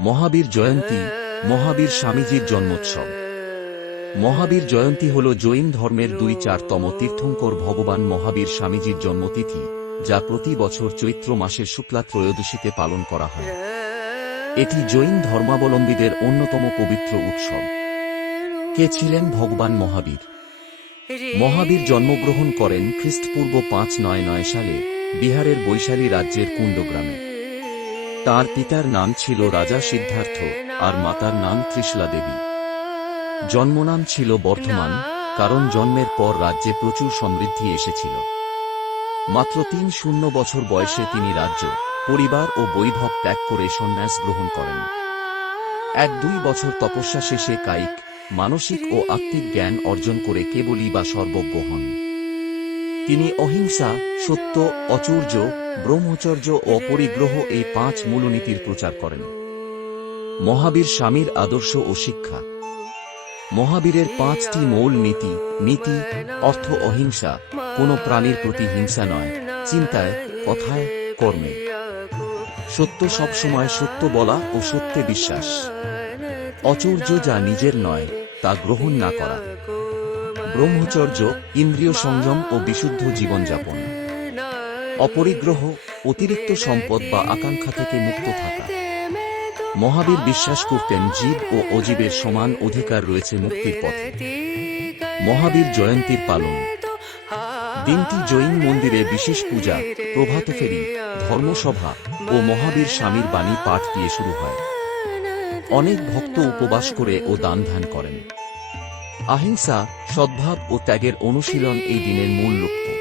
মহাবীর জয়ন্তী, মহাবীর স্বামীজির জন্মোৎসব। মহাবীর জয়ন্তী হল জৈন ধর্মের দুই চারতম তীর্থঙ্কর ভগবান মহাবীর স্বামীজির জন্মতিথি, যা প্রতি বছর চৈত্র মাসের শুক্লা ত্রয়োদশীতে পালন করা হয়। এটি জৈন ধর্মাবলম্বীদের অন্যতম পবিত্র উৎসব। কে ছিলেন ভগবান মহাবীর? মহাবীর জন্মগ্রহণ করেন খ্রিস্টপূর্ব পাঁচ নয় নয় সালে বিহারের বৈশালী রাজ্যের কুণ্ডগ্রামে তার পিতার নাম ছিল রাজা সিদ্ধার্থ আর মাতার নাম ত্রিশলা দেবী। জন্মনাম ছিল বর্ধমান, কারণ জন্মের পর রাজ্যে প্রচুর সমৃদ্ধি এসেছিল। মাত্র তিন শূন্য বছর বয়সে তিনি রাজ্য, পরিবার ও বৈভব ত্যাগ করে সন্ন্যাস গ্রহণ করেন। এক দুই বছর তপস্যা শেষে কায়িক, মানসিক ও আত্মিক জ্ঞান অর্জন করে কেবলই বা সর্বজ্ঞ হন। তিনি অহিংসা, সত্য, অচূর্য, ব্রহ্মচর্য ও পরিগ্রহ এই পাঁচ মূলনীতির প্রচার করেন। মহাবীর স্বামীর আদর্শ ও শিক্ষা। মহাবীরের পাঁচটি মূল নীতি নীতি, অর্থ অহিংসা, কোনো প্রাণীর প্রতি হিংসা নয়, চিন্তায়, কথায়, কর্মে। সত্য সবসময় সত্য বলা ও সত্যে বিশ্বাস। অচূর্য যা নিজের নয়, তা গ্রহণ না করা। ব্রহ্মচর্য, ইন্দ্রিয় সংযম ও বিশুদ্ধ জীবনযাপন। অপরিগ্রহ, অতিরিক্ত সম্পদ বা আকাঙ্ক্ষা থেকে মুক্ত থাকা। মহাবীর বিশ্বাস করতেন জীব ও অজীবের সমান অধিকার রয়েছে মুক্তির পথে। মহাবীর জয়ন্তীর পালন। দিনটি জৈন মন্দিরে বিশেষ পূজা, প্রভাত ফেরি, ধর্মসভা ও মহাবীর স্বামীর বাণী পাঠ দিয়ে শুরু হয়। অনেক ভক্ত উপবাস করে ও দান ধ্যান করেন। আহিংসা সদ্ভাব ও ত্যাগের অনুশীলন এই দিনের মূল লক্ষ্য।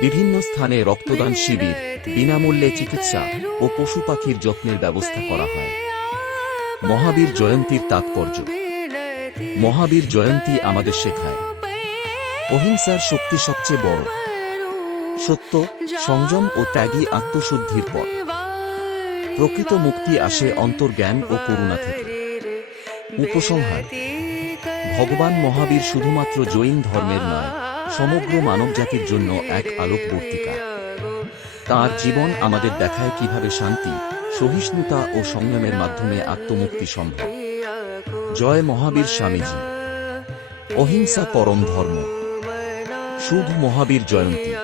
বিভিন্ন স্থানে রক্তদান শিবির, বিনামূল্যে চিকিৎসা ও পশু পাখির যত্নের ব্যবস্থা করা হয়। মহাবীর জয়ন্তীর তাৎপর্য। মহাবীর জয়ন্তী আমাদের শেখায়। অহিংসার শক্তি সবচেয়ে বড়। সত্য, সংযম ও ত্যাগী আত্মশুদ্ধির পথ। প্রকৃত মুক্তি আসে অন্তর্জ্ঞান ও করুণা থেকে। উপসংহার। ভগবান মহাবীর শুধুমাত্র জৈন ধর্মের নয়, সমগ্র মানবজাতির জন্য এক আলোকবর্তিকা। তার জীবন আমাদের দেখায় কীভাবে শান্তি, সহিষ্ণুতা ও সংযমের মাধ্যমে আত্মমুক্তি সম্ভব। জয় মহাবীর স্বামীজি। অহিংসা পরম ধর্ম। শুভ মহাবীর জয়ন্তী।